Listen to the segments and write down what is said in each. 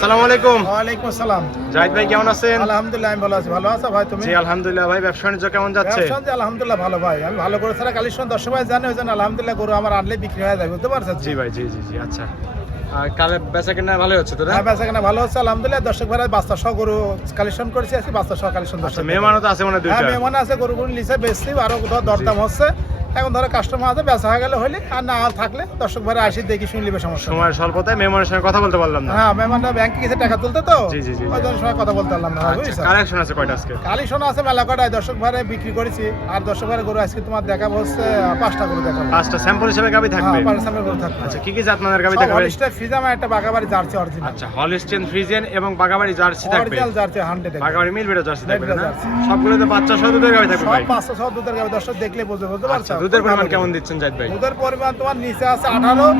আসসালামু আলাইকুম। ওয়ালাইকুম আসসালাম। জাহিদ ভাই কেমন আছেন? আলহামদুলিল্লাহ আমি ভালো আছি। ভালো আছো ভাই তুমি? জি আলহামদুলিল্লাহ ভাই। ব্যবসা বাণিজ্য কেমন যাচ্ছে? ব্যবসা যে আলহামদুলিল্লাহ ভালো ভাই। আমি ভালো করে ছাড়া কালেকশন দর্শক ভাই জানে ওইজন্য আলহামদুলিল্লাহ গরু আমার আনলে বিক্রি হয়ে যায়, বুঝতে পারছেন? জি ভাই, জি জি জি। আচ্ছা, আর কালে বেচা কেনা ভালো হচ্ছে তো না? হ্যাঁ বেচা কেনা ভালো হচ্ছে আলহামদুলিল্লাহ। দর্শক ভাই বাচ্চা সহ গরু কালেকশন করেছি, আজকে বাচ্চা সহ কালেকশন আচ্ছা, দর্শক। মেহমানও তো আছে মনে হয় হ্যাঁ দুইটা। মেহমান আছে, গরু লিসে বেচছি, আরো দরদাম হচ্ছে। এখন ধরো কাস্টমার আছে, বেচা হয়ে গেলে হইলে, আর না থাকলে দর্শক ভাই আসি দেখি শুনে নিবে, সমস্যা নেই। সময় স্বল্পতায় মেহমানের সঙ্গে কথা বলতে পারলাম না। হ্যাঁ মেহমানরা ব্যাংকে গেছে টাকা তুলতে তো, জি, জি, জি, জি। ওই জন্য সময় কথা বলতে পারলাম না, আচ্ছা, বুঝছো? কালেকশন আছে কয়টা আজকে? কালেকশন আছে মেলা কটায়, দর্শক ভাই বিক্রি করেছি। আর দর্শক ভাই গরু আজকে তোমার দেখাবো হচ্ছে 5টা গরু দেখাবো। 5টা স্যাম্পল হিসেবে গাবি থাকবে। হ্যাঁ 5টা গরু থাকবে। আচ্ছা, কি কি জাতমানের গাবি সব থাকবে? হলিস্টার ফ্রিজামা একটা বাগাবাড়ি জার্সি অরিজিনাল। আচ্ছা, হলিস্টিয়ান ফ্রিজিয়ান এবং বাগাবাড়ি জার্সি থাকবে। অরিজিনাল জার্সি 100 বাগাবাড়ি মিলবেটা জার্সি থাকবে মিলবেটা না? জার্সি। সবগুলো তো বাচ্চা সহ দুধের গাবি থাকবে সব ভাই। 500 সব দুধের গাবে, দর্শক দেখলে বুঝতে আচ্ছা, পারছো? দুধের পরিমাণ কেমন দিচ্ছেন জাহিদ ভাই? দুধের পরিমাণ তোমার নিচে আছে 18,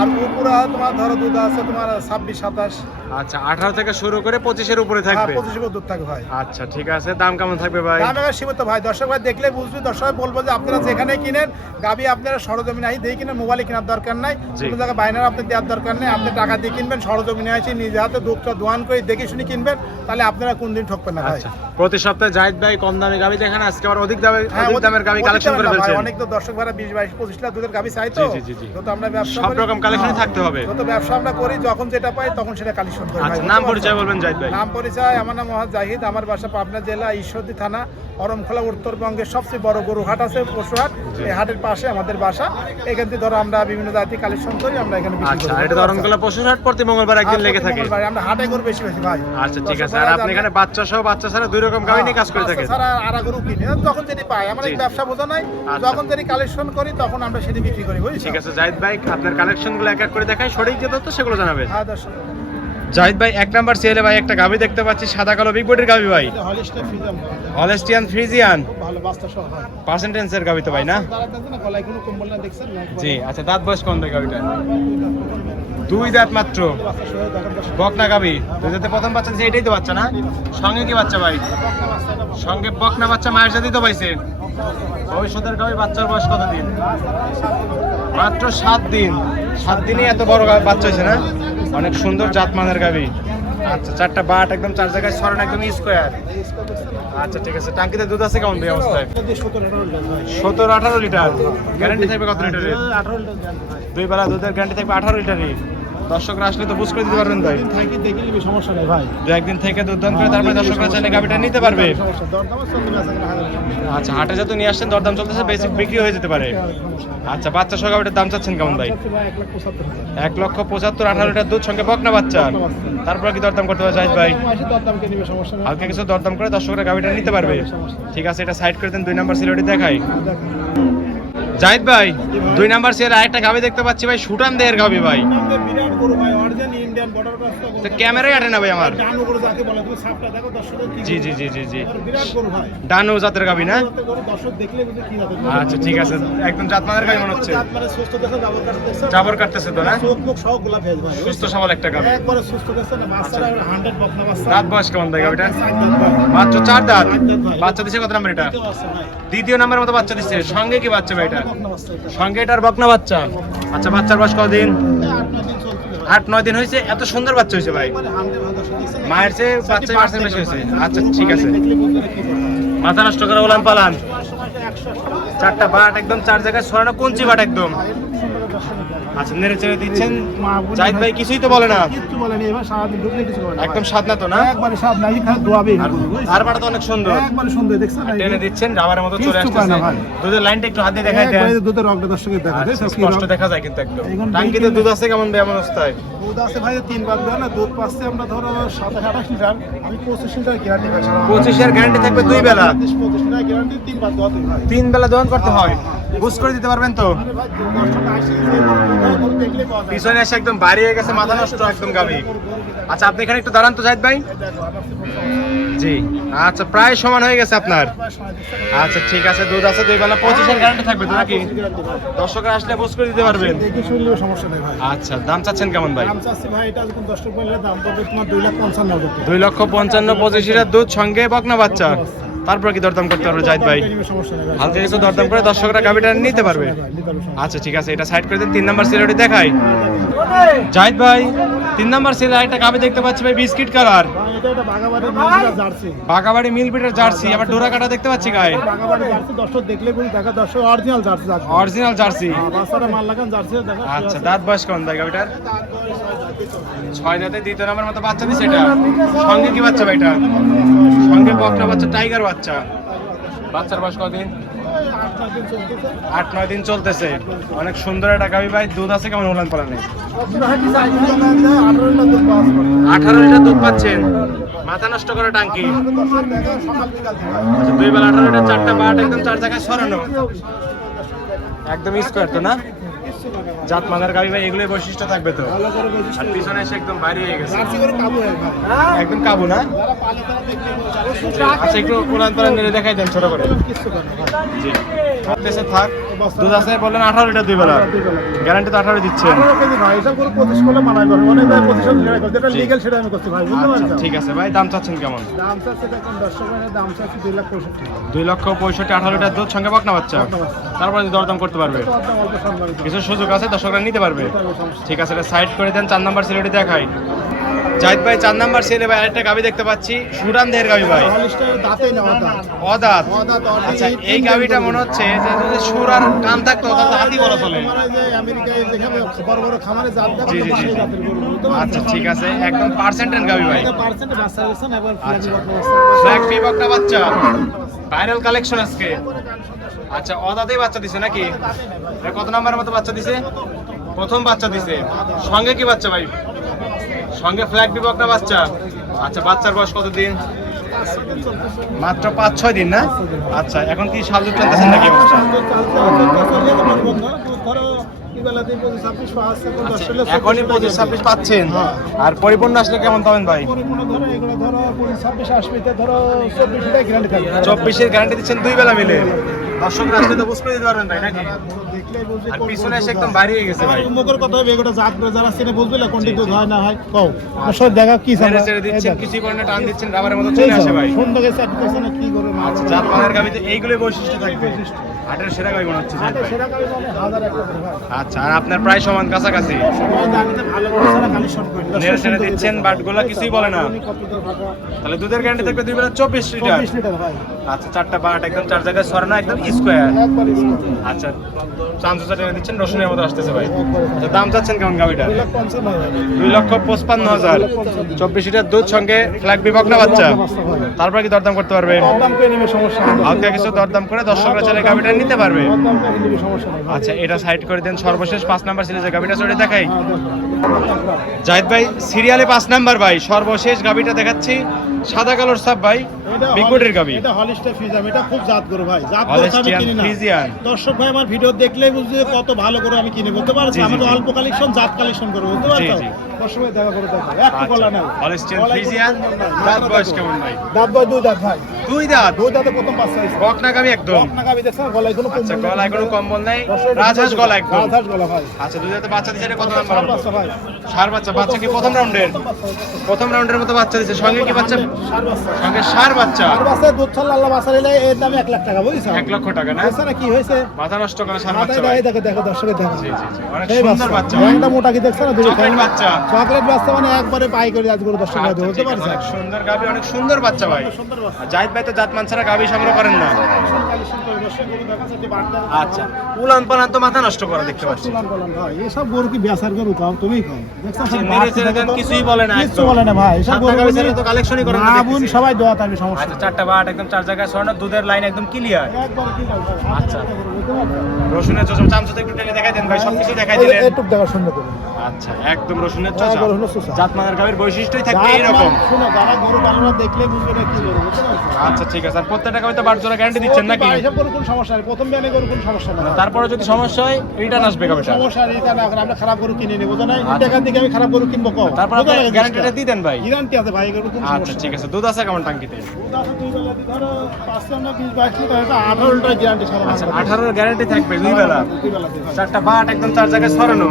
আর উপরে তোমার ধরো দুধ আছে তোমার 26 27। আচ্ছা, 18 থেকে শুরু করে 25 এর উপরে থাকবে। 25 দুধ থাকবে ভাই। আচ্ছা ঠিক আছে, দাম কেমন থাকবে ভাই? দাম এবার সীমিত ভাই, দর্শক ভাই দেখলে বুঝবে। দর্শক ভাই বলবো যে আপনারা যেখানে কিনেন গাবি আপনারা সরজমিনে আই দিয়ে কিনেন, মোবাইলে কেনার দরকার নাই, জি। কোনো জায়গায় বাইনার আপনি দেওয়ার দরকার নেই। আপনি টাকা দিয়ে কিনবেন, সরজমিনে আসি নিজে হাতে দুধটা দোয়ান করে দেখে শুনে কিনবেন, তাহলে আপনারা কোনদিন ঠকবেন না ভাই। আচ্ছা, প্রতি সপ্তাহে জাহিদ ভাই কম দামে গাবি দেখেন, আজকে আবার অধিক হ্যাঁ, দামের গাবি অধিক কালেকশন করে দামের না ভাই, ফেলছেন। অনেক তো দর্শক ভাইরা 20 22 25 লাখ দুধের গাবি চাই তো। জি, জি, জি। তো আমরা ব্যবসা সব করি। রকম কালেকশনই হ্যাঁ, থাকতে হবে। তো ব্যবসা আমরা করি, যখন যেটা পাই তখন সেটা কালেকশন করি ভাই। আচ্ছা, বুঝতে নাম পারছো? পরিচয় বলবেন জাহিদ ভাই। নাম পরিচয়, আমার নাম মোহাম্মদ জাহিদ, আমার বাসা পাবনা জেলা ঈশ্বরদী থানা অরমখোলা, উত্তরবঙ্গের সবচেয়ে বড় গরু হাট আছে পশুহাট, এই হাটের পাশে আমাদের বাসা। এখান থেকে ধরো আমরা বিভিন্ন জাতি কালেকশন করি, আমরা এখানে বিক্রি আচ্ছা, করি। এটা ধরনকলা পশুর হাট প্রতি মঙ্গলবার একদিন লেগে থাকে। মঙ্গলবার আমরা হাটে গরু বেশি বেশি ভাই। আচ্ছা ঠিক আছে, দর্শক আর ভাইরা আপনি জানে- এখানে বাচ্চা সহ বাচ্চা ছাড়া দুই রকম গাবি নিয়ে কাজ করে থাকেন। ছাড়া আর গরু কিনি যখন যেটি পাই, আমরা জি, জি। ব্যবসা বোঝা নাই, আচ্ছা। যখন যেটি কালেকশন করি তখন আমরা সেটি বিক্রি করি, বুঝছো? ঠিক আছে জাহিদ ভাই, আপনার কালেকশনগুলো এক এক করে দেখাই, সঠিক যে তথ্য সেগুলো জানাবেন। হ্যাঁ দর্শক, জাহিদ ভাই, 1 নাম্বার সিএলে ভাই একটা গাবি দেখতে পাচ্ছি, সাদা কালো বিগ বডির গাবি ভাই। এটা হলিস্টার ফ্রিজাম, হলস্টিয়ান ফ্রিজিয়ান খুব ভালো বাচ্চা সহ হয়। পার্সেন্টেন্সের গাবি তো ভাই না? তারা দেখেন না গলায় কোনো কম্বল না, দেখছেন না? জি। আচ্ছা, দাঁত বয়স কোন দেয় গাবিটা? 2 দাঁত মাত্র। বাচ্চা সহ দেখেন দর্শক। বকনা গাবি, দুই দাঁতে প্রথম বাচ্চা দিছে, এটাই তো বাচ্চা না? সঙ্গে কি বাচ্চা ভাই? সঙ্গে বকনা বাচ্চা মায়ের সাথেই তো পাইছে। ভবিষ্যতের গাবি, বাচ্চার বয়স কত দিন? মাত্র 7 দিন। 7 দিনে এত বড় বাচ্চা হয়েছে না? অনেক সুন্দর জাতমানের গাবি। আচ্ছা, 4টা বাট একদম 4 জায়গায় সরান, একদম স্কোয়ার। আচ্ছা ঠিক আছে, টাঙ্কিতে দুধ আছে কেমন ভাই অবস্থায়? 17-18 লিটার। গ্যারান্টি থাকবে কত লিটারের? 18 লিটার গ্যারান্টি ভাই। 2 বেলা দুধের গ্যারান্টি থাকবে 18 লিটারই। দর্শকরা আসলে তো বুঝ করে দিতে পারবেন ভাই। দিন থাকি দেখে নিবি, সমস্যা নেই ভাই। 2 একদিন থেকে দুধ দান করে তারপরে দর্শকরা চাইলে গাবিটা নিতে পারবে। সমস্যা দরদাম চলতে বেচা কেনা হয় না। আচ্ছা, হাটে যেহেতু নিয়ে আসছেন, দরদাম চলতেছে, বেসিক বিক্রি হয়ে যেতে পারে। আচ্ছা, বাচ্চা সহ গাবিটার দাম চাচ্ছেন কেমন ভাই? 1,75,000 1,75,000 লিটার দুধ, সঙ্গে বকনা বাচ্চা। তারপরে কি দরদাম করতে পারে জাহিদ ভাই? দরদাম কে নিবে, সমস্যা নেই। হালকা কিছু দরদাম করে দর্শকরা গাবিটা নিতে পারবে। ঠিক আছে, এটা সাইড করে দেন, 2 নাম্বার সিলেটি দেখাই। জাহিদ ভাই, 2 নাম্বার সিলের আরেকটা গাবি দেখতে পাচ্ছি ভাই, সুটান দেহের গাবি ভাই। বিরাট গরু ভাই, অরিজিনাল ইন্ডিয়ান বর্ডার ক্রস তো ক্যামেরায় আটে না ভাই আমার। ডানো গরু যাকে বলে, তুমি সাপটা দেখো দর্শকদের কি। জি জি জি জি জি। বিরাট গরু ভাই, ডানো জাতের গাবি না? গরু দর্শক দেখলে বুঝে কি জাতের গরু। আচ্ছা ঠিক আছে, একদম জাতমানের গাবি মনে হচ্ছে। জাত মানে সুস্থ দেখো, জাবর কাটতে দেখছো, জাবর কাটতেছে তো না? চোখ মুখ সব গোলাপ হয়ে ভাই, সুস্থ সবল একটা গাবি। একবারে সুস্থ দেখছো না, বাচ্চারা 100 বকনা বাচ্চা। দাঁত বয়স কেমন ভাই গাবিটা? 4 দাঁত ভাই। মাত্র 4 দাঁত। 4 দাঁত ভাই। বাচ্চা দিছে কত নাম্বার এটা? কেউ আছে ভাই, দ্বিতীয় নাম্বার মতো বাচ্চা দিচ্ছে। সঙ্গে কি বাচ্চা ভাই এটা? বকনা বাচ্চা এটা। সঙ্গে এটার বকনা বাচ্চা। আচ্ছা, বাচ্চার বয়স কতদিন? 8-9 দিন চলতে ভাই। 8-9 দিন হয়েছে। এত সুন্দর বাচ্চা হয়েছে ভাই। মানে 100 ভাই দর্শক দেখছেন না? মায়ের চেয়ে বাচ্চা পার্সেন্ট বেশি হয়েছে। আচ্ছা ঠিক আছে, দেখলে বুঝবে কি করবে। মাথা নষ্ট করে ওলান পালান। সময়টা 100 4টা বাট একদম 4 জায়গায় ছড়ানো, কুঞ্চি বাট একদম। আচ্ছা, নেড়ে চেড়ে দিচ্ছেন। জাহিদ ভাই কিছুই তো বলে না, কিচ্ছু বলেনি, এবার সারাদিন ঢুকলে কিছু বলে না ভাই। একদম স্বাদ না তো না? একবারে স্বাদ নাই, খালি দোয়াবে আর বাটা তো অনেক সুন্দর। একবারে সুন্দর দেখছেন না? টেনে দিচ্ছেন, রাবারের মতো চলে কিচ্ছু পায় আসতেছে। না ভাই। দুধের লাইনটা একটু হাত দিয়ে দেখাই দেন। একবারে দুধের রংটা দর্শকের দেখা আচ্ছা, দেখছো কি স্পষ্ট রং? দেখা যায় কিন্তু একদম। এখন টাঙ্কিতে দুধ আছে কেমন ভাই এমন অবস্থায়? দুধ আছে ভাই 3 বার দেওয়া না, দুধ পাচ্ছে আমরা ধরো 27-28 লিটার, আমি 25 লিটার গ্যারান্টি পাচ্ছি। 25 এর গ্যারান্টি থাকবে 2 বেলা। 25 লিটার গ্যারান্টি 3 বার দেওয়া ভাই। 3 বেলা দোয়ান করতে হয়। বুঝ করে দিতে পারবেন তো? আরে ভাই দর্শক আসি যে গরু দেখলে পাওয়া যায়। পিছনে এসে একদম বাড়ি হয়ে গেছে, মাথা নষ্ট একদম গাবি। আচ্ছা, আপনি এখানে একটু দাঁড়ান তো জাহিদ ভাই। দেখো আমার জি। আচ্ছা, প্রায় সমান হয়ে গেছে আপনার। আচ্ছা ঠিক আছে, দুধ আছে 2 বেলা, 25 এর গ্যারান্টি থাকবে তো নাকি? দর্শকরা আসলে বুঝ করে দিতে পারবেন। দেখে শুনলেও সমস্যা নেই ভাই। আচ্ছা, দাম চাচ্ছেন কেমন ভাই? দাম চাচ্ছি ভাই, এটা যখন দর্শক বললে দাম পড়বে তোমার 2,55,000 টাকা। 2,55,000, 25 লিটার দুধ, সঙ্গে বকনা বাচ্চা। তারপর কি দরদাম করতে পারবে জাহিদ ভাই? সমস্যা নেই ভাই। হালকা কিছু দরদাম করে দর্শকরা গাবিটা নিতে পারবে। নিতে পারবে সমস্যা নেই। আচ্ছা ঠিক আছে, এটা সাইড করে দিন। 3 নাম্বার সিলেটি দেখাই। জাহিদ ভাই 3 নাম্বার সিরিয়াল একটা গাবি দেখতে পাচ্ছি ভাই, বিস্কিট কালার, এটা একটা বাগাবাড়ি মিলবিটার জার্সি। বাগাবাড়ি মিল বিটের জার্সি, আবার ডোরা কাটা দেখতে পাচ্ছি গায়ে, বাগাবাড়ি জার্সি দর্শক দেখলে বলি দেখা দর্শক original jersey jersey. Original jersey. বাচ্চাটা মাল লাগান জার্সি দেখা। আচ্ছা, দাঁত বয়স কেমন ভাই গাবিটার? 6 দাঁতে, দ্বিতীয় নাম্বার মতো বাচ্চা দিছে এটা। সঙ্গে কি বাচ্চা ভাই এটা? সঙ্গে বকনা বাচ্চা, টাইগার বাচ্চা। বাচ্চার বয়স কতদিন? 8-9 দিন চলতেছে। অনেক সুন্দর একটা গাবি ভাই, দুধ আছে কেমন উলান পালানে? 18 লিটার দুধ পাচ্ছেন, মাথা নষ্ট করে টাঙ্কি। আচ্ছা, 2 বেলা 18 লিটার, 4টা বাট একদম 4 জায়গায় সরানো, একদম স্কোয়ার তো না? জাত মানের গাবি ভাই, এগুলোই বৈশিষ্ট্য থাকবে তো। আর পিছনে এসে একদম বাইরে হয়ে গেছে, একদম কাবু না? আচ্ছা, একটু উলান পালান মেরে দেখাই দেন ছোট করে। জি, দেশে থাক। দুধ আছে বললেন 18 লিটার 2 বেলা, গ্যারান্টি তো 18 দিচ্ছেন। আচ্ছা, ঠিক আছে ভাই, দাম চাচ্ছেন কেমন? 2,65,000, 18 লিটার দুধ, সঙ্গে বকনা বাচ্চা। তারপরে দরদাম করতে পারবে, কিছু সুযোগ আছে, দর্শকরা নিতে পারবে। ঠিক আছে, এটা সাইড করে দেন। 4 নাম্বার সিলেটি দেখাই। জাহিদ ভাই 4 নাম্বার সিলে ভাই আরেকটা গাবি দেখতে পাচ্ছি, সুরান দেহের গাবি ভাই, অদাঁত। আচ্ছা, এই গাবিটা মনে হচ্ছে যে যদি সুর আর কান থাকতো তাহলে হাতি বলা চলে। জি জি জি। আচ্ছা, ঠিক আছে, একদম পার্সেন্টের গাবি ভাই। ফ্ল্যাগ ফি বকনা বাচ্চা, ভাইরাল কালেকশন আজকে। আচ্ছা, অদাতেই বাচ্চা দিছে নাকি? কত নাম্বারের মতো বাচ্চা দিছে? প্রথম বাচ্চা দিছে। সঙ্গে কি বাচ্চা ভাই? সঙ্গে ফ্ল্যাগ বি বকনা বাচ্চা। আচ্ছা, বাচ্চার বয়স কতদিন? মাত্র 5-6 দিন না? আচ্ছা, এখন কি শাল দুধ টানতেছেন নাকি? এখনই 25-26 পাচ্ছেন, আর পরিপূর্ণ আসলে কেমন পাবেন ভাই? 24-এর গ্যারান্টি দিচ্ছেন 2 বেলা মিলে। দর্শকরা আসলে তো বুঝতে দিতে পারবেন ভাই নাকি? আর পিছনে এসে একদম বাইরে হয়ে গেছে ভাই। মুখের কথা হবে, এগুলো জাত যারা সিনে বুঝবে না কোনটি দুধ হয় না হয়। কও আসলে দেখা কি ছেড়ে ছেড়ে দিচ্ছেন, কিছু করে না, টান দিচ্ছেন, রাবারের মতো চলে আসে ভাই। সুন্দর গেছে আপনি না কি করে। আচ্ছা, জাত মানের গাবিতে এইগুলোই বৈশিষ্ট্য থাকবে। হাটের সেরা গাবি মনে হচ্ছে জাহিদ ভাই। সেটা কাজ মানে 1000 একটা করে ভাই। আচ্ছা, আর আপনার প্রায় সমান কাছাকাছি। সময় দাঁড়িয়ে ভালো করে সারা কালেকশন করে নেড়ে ছেড়ে দিচ্ছেন, বাটগুলা কিছুই বলে না। তাহলে দুধের গ্যারান্টি থাকবে 2 বেলা 24 লিটার। 24 লিটার ভাই। আচ্ছা, 4টা বাট একদম 4 জায়গায় সরানো, একদম স্কোয়ার। একবার আচ্ছা, চামচা টেনে দিচ্ছেন, রসুনের মতো আসতেছে ভাই। আচ্ছা, দাম চাচ্ছেন কেমন গাবিটা? 2,55,000, 24 লিটার দুধ, সঙ্গে ফ্ল্যাগ বি বকনা বাচ্চা। তারপর কি দরদাম করতে পারবে? দাম করে নেবে, সমস্যা নেই। হালকা কিছু দরদাম করে দর্শকরা চাইলে গাবিটা নিতে পারবে। দাম করে নেবে, সমস্যা নেই। আচ্ছা, এটা সাইড করে দেন। সর্বশেষ 5 নাম্বার সিরিজে গাবিটা চড়ে দেখাই। জাহিদ ভাই সিরিয়ালে 5 নাম্বার ভাই, সর্বশেষ গাবিটা দেখাচ্ছি, সাদা কালোর সাপ ভাই, বিগবুটের গাবি। এটা হলিস্টার ফ্রিজিয়ান, এটা খুব জাত গরু ভাই। জাত গরু আমি হলিস্টিয়ান কিনি না। ফ্রিজিয়ান। দর্শক ভাই আমার ভিডিও দেখলেই বুঝবে কত ভালো করে আমি কিনে বলতে পারছি। জি, জি, আমাদের জি। অল্প কালেকশন, জাত কালেকশন করব বলতে পারছো। জি। দর্শক ভাই দেখা করে দেখো, একটু গলা নাই। হলিস্টিয়ান ফ্রিজিয়ান, দাঁত বয়স কেমন ভাই? দাঁত বয় দুই দাঁত ভাই। 2 দাঁত, দুই দাঁতে প্রথম বাচ্চা হয়েছে। বকনা গাবি একদম। আপনাকে আমি দেখছেন গলায় কোনো আচ্ছা, গলায় কোনো কম্বল নাই, রাজহাঁস গলা একদম। রাজহাঁস গলা ভাই। আচ্ছা, 2 দাঁতে বাচ্চা দিছে, এটা কত নাম্বার? সার বাচ্চা ভাই। সার বাচ্চা। বাচ্চা কি প্রথম রাউন্ডের? প্রথম রাউন্ডের মতো বাচ্চা দিছে, সঙ্গে কি বাচ্চা? সার বাচ্চা। সঙ্গে সার বাচ্চা। সার বাচ্চা দুধ ছাড়লে আল্লাহ বাচ্চা নিলে এর দাম 1 লাখ টাকা বুঝছো? 1 লক্ষ টাকা না? বুঝছো না কি হয়েছে? মাথা নষ্ট করে সার বাচ্চা মাথায় ভাই। দেখো দেখো দর্শকের দেখো। জি জি জি, অনেক এই সুন্দর বাচ্চা। রংটা মোটা কি দেখছ না? দুটো চকলেট বাচ্চা। চকলেট বাচ্চা মানে একবারে পাই করে আজ করে দর্শক ভাই আচ্ছা, বলতে ঠিক আছে, পারছো? অনেক সুন্দর গাবি, অনেক সুন্দর বাচ্চা ভাই। সুন্দর বাচ্চা। আর জাহিদ ভাই তো জাতমান ছাড়া গাবি সংগ্রহ করেন না। কালেকশন করে দর্শক গরু দেখাচ্ছে যে বাড়তা। আচ্ছা, উলান পালান তো মাথা নষ্ট করা দেখতে পাচ্ছি। সুলান বলান ভাই, এসব গরু কি বেচার গরু কাও তুমি কও? দেখছ আচ্ছা, নেড়ে চেড়ে দেন, কিছুই বলে না কিছু একদম। বলে না ভাই, এসব সাদা গরু গাবি ছাড়া তো কালেকশনই করেন না না বোন দেখতেছি। সবাই দোয়া তার সমস্যা। আচ্ছা, 4টা বাট একদম 4 জায়গায় সরানো, দুধের লাইন একদম ক্লিয়ার। একবার কি ভাই? আচ্ছা, রসুনের চোষা, চামচা একটু টেনে দেখাই দেন ভাই, সবকিছু দেখাই দিলেন। একটু দেখা সুন্দর করে। আচ্ছা, একদম রসুনের চোষা। একবার হলো চোষা। জাতমানের গাবির বৈশিষ্ট্যই থাকবে এরকম। শুনো যারা গরু পালনা দেখলে বুঝবে না কি গরু বুঝতে পারছো? আচ্ছা, ঠিক আছে। আর প্রত্যেকটা গাবিতে বাট জোড়া গ্যারান্টি দিচ্ছেন নাকি? এসব গরু কোনো সমস্যা নেই, প্রথম বিয়ানে গরু কোনো সমস্যা নেই। তারপরে যদি সমস্যা হয় রিটার্ন আসবে গাবিটা। সমস্যা নেই, এটা না করে আমরা খারাপ গরু কিনে নেব বুঝো না? এই টাকা দিয়ে আমি খারাপ গরু কিনবো কও? তারপর আপনি গ্যারান্টিটা দিয়ে দেন ভাই। গ্যারান্টি আছে ভাই, গরু কোনো আচ্ছা, সমস্যা ঠিক আছে। দুধ আছে কেমন টাঙ্কিতে? নেই। আছে দুই বেলা দিয়ে ধরো 5 না 20-22 লিটার, এটা 18 লিটার গ্যারান্টি সারা আচ্ছা, মাস। 18 গ্যারান্টি থাকবে 2 বেলা। দুই বেলা দিয়ে ভাই। 4টা বাট একদম 4 জায়গায় সরানো।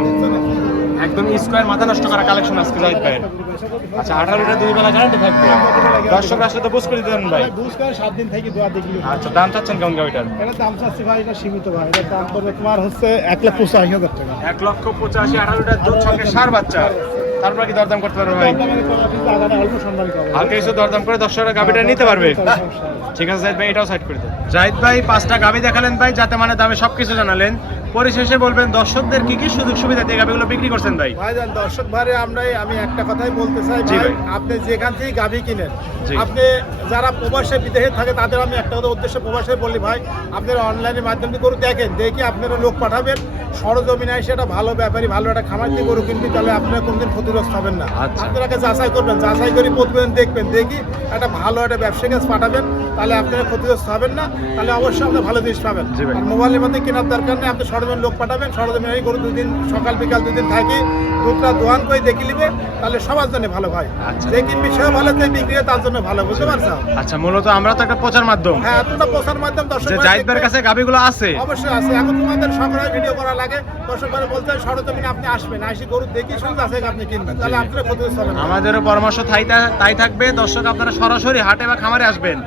একদম স্কোয়ার মাথা নষ্ট করা কালেকশন আজকে জাহিদ ভাইয়ের। আচ্ছা 18 লিটার 2 বেলা গ্যারান্টি থাকবে। দর্শক আসলে তো বুঝ করে দিতেন ভাই। বুঝ করে 7 দিন থেকে দোয়া দেখি। আচ্ছা দাম চাচ্ছেন কেমন গাড়িটার? এটা দাম চাচ্ছি ভাই, এটা সীমিত ভাই, এটা দাম পড়বে তোমার হচ্ছে 1,85,000 টাকা। 1,85,000 18 লিটার দুধ সঙ্গে সার বাচ্চা। তারপর কি দরদাম করতে পারবে ভাই? হালকা কিছু দরদাম করে দর্শকরা গাভিটা নিতে পারবে। ঠিক আছে জাহিদ ভাই, এটাও সাইড করে দেন। জাহিদ ভাই 5টা গাভি দেখালেন ভাই, যাতে মানে দামে সবকিছু জানালেন। পরিশেষে বলবেন দর্শকদের কি কি সুযোগ সুবিধা দিয়ে গাভিগুলো বিক্রি করছেন ভাই? ভাইজান দর্শক ভাই আমি একটা কথাই বলতে চাই জি ভাই, ভাই। আপনি যেখান থেকে গাভি কিনেন, জি। আপনি যারা প্রবাসে বিদেশে থাকে তাদের আমি একটা কথা উদ্দেশ্যে প্রবাসে বলি ভাই, আপনারা অনলাইনের মাধ্যমে গরু দেখেন, দেখি আপনারা লোক পাঠাবেন সরজমিনে এসে একটা ভালো ব্যাপারী ভালো একটা খামার থেকে গরু কিনবি, তাহলে আপনারা কোনদিন ক্ষতিগ্রস্ত হবেন না। আচ্ছা। আপনারা যাচাই করবেন, যাচাই করে প্রতিবেদন দেখবেন, দেখি একটা ভালো একটা ব্যবসায়ী কাছে পাঠাবেন, তাহলে আপনারা ক্ষতিগ্রস্ত হবেন না, তাহলে অবশ্যই আপনি ভালো জিনিস পাবেন। জি ভাই। আর মোবাইলের মধ্যে কেনার দরকার নেই, আপনি সরজমিন লোক পাঠাবেন, সরজমিনে গরু 2 দিন সকাল বিকাল 2 দিন থাকি, দুধটা দোয়ান করে দেখে নিবে, তাহলে সবার জন্য ভালো ভাই। আচ্ছা। যে কিনবি সেও ভালো, যে বিক্রি হয় তার জন্য ভালো, বুঝতে পারছো? আচ্ছা মূলত আমরা তো একটা প্রচার মাধ্যম, হ্যাঁ, এতটা প্রচার মাধ্যম দর্শক যে ভাই জাহিদ ভাইয়ের দেখবে। কাছে গাভিগুলো আছে। অবশ্যই আছে, এখন তোমাদের সংগ্রহ ভিডিও করা লাগে, দর্শক ভাই বলতে হয় সরজমিনে আপনি আসবেন, আসি গরু দেখি শুনতে আছে আপনি কিনবেন, তাহলে আপনারা ক্ষতিগ্রস্ত হবেন না। আমাদেরও পরামর্শ তাই থাকবে, দর্শক আপনারা সরাসরি হাটে বা খামারে আসবেন,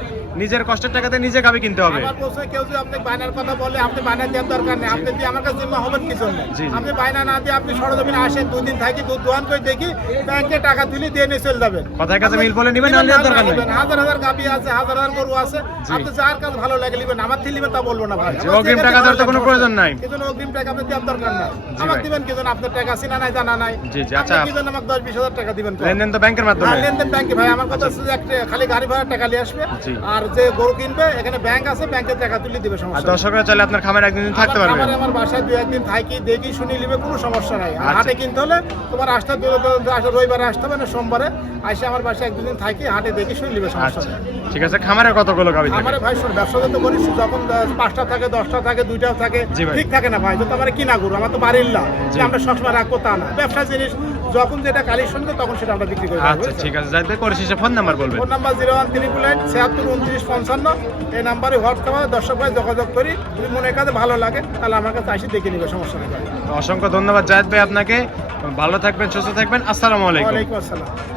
নিজের কষ্টের টাকাতে নিজে গাভি কিনতে হবে। আমার প্রশ্ন, কেউ যদি আপনি বায়নার কথা বলে, আপনি বায়না দেওয়ার দরকার নেই, আপনি দিয়ে আমার কাছে জিম্মা হবেন কি জন্য? জি, জি। আপনি বায়না না দিয়ে আপনি সরজমিনে আসেন, 2 দিন থাকি, দুধ দোয়ান করে দেখি, ব্যাংকে টাকা তুলে দিয়ে নিয়ে চলে যাবেন। কথার কাছে মিল বলে নিবেন, না নেওয়ার দরকার নেই। হাজার হাজার গাভি আছে, হাজার হাজার গরু আছে, জি। আপনি যার কাছে ভালো লাগে নিবেন, আমার থেকে নিবেন তা বলবো না ভাই। জি, আমার অগ্রিম যে টাকা কাছে দেওয়ার তো ভালো কোনো লাগে, প্রয়োজন নাই। কিন্তু অগ্রিম টাকা আপনি দেওয়ার দরকার নাই। জি আমাকে ভাই। দিবেন কি জন্য? আপনার টাকা চিনা নাই, জানা নাই। জি, জি, আপনি আচ্ছা। কি জন্য আমাকে 10-20 হাজার টাকা দিবেন? লেনদেন তো ব্যাংকের মাধ্যমে। আর লেনদেন ব্যাংকে ভাই, আমার কথা হচ্ছে যে একটা খালি গাড়ি ভাড়া টাকা নিয়ে আসবে, জি। আর যে গরু কিনবে এখানে ব্যাংক আছে, ব্যাংকে টাকা তুলে দিবে, আর সমস্যা নেই। দর্শকরা চাইলে আপনার খামারে একদিন থাকতে পারবে। আমার বাসায় 2-1 দিন থাকি, দেখি শুনি নিবে, কোনো সমস্যা নাই। আর আচ্ছা। হাটে কিনতে হলে তোমার আসতে রবিবারে আসতে হবে না সোমবারে, আসে আমার বাসায় 1-2 দিন থাকি, হাটে দেখি শুনি নিবে, সমস্যা আচ্ছা নেই। ঠিক আছে, খামারে কতগুলো গাভি থাকে? আমার ভাই শোন, ব্যবসা তো করিস, যখন 5টা থাকে, 10টা থাকে, 2টাও থাকে, জি ভাই। ঠিক থাকে না ভাই। তো আমার কিনা গরু, আমার তো বাড়ির না জি। যে আমরা সবসময় রাখবো তা না। ব্যবসা জিনিস যখন যেটা কালেকশন করে তখন সেটা আমরা বিক্রি করি। আচ্ছা ঠিক আছে, জাহিদ ভাই পরিশেষে ফোন নাম্বার বলবেন। ফোন নাম্বার 01389 762955, এই নাম্বারে হোয়াটসঅ্যাপ হয়, দর্শক ভাই যোগাযোগ করি। যদি মনে কাছে ভালো লাগে তাহলে আমার কাছে আসি, দেখে নিবে, সমস্যা নেই ভাই। অসংখ্য ধন্যবাদ জাহিদ ভাই আপনাকে। ভালো থাকবেন, সুস্থ থাকবেন। আসসালামু আলাইকুম। ওয়ালাইকুম আসসালাম।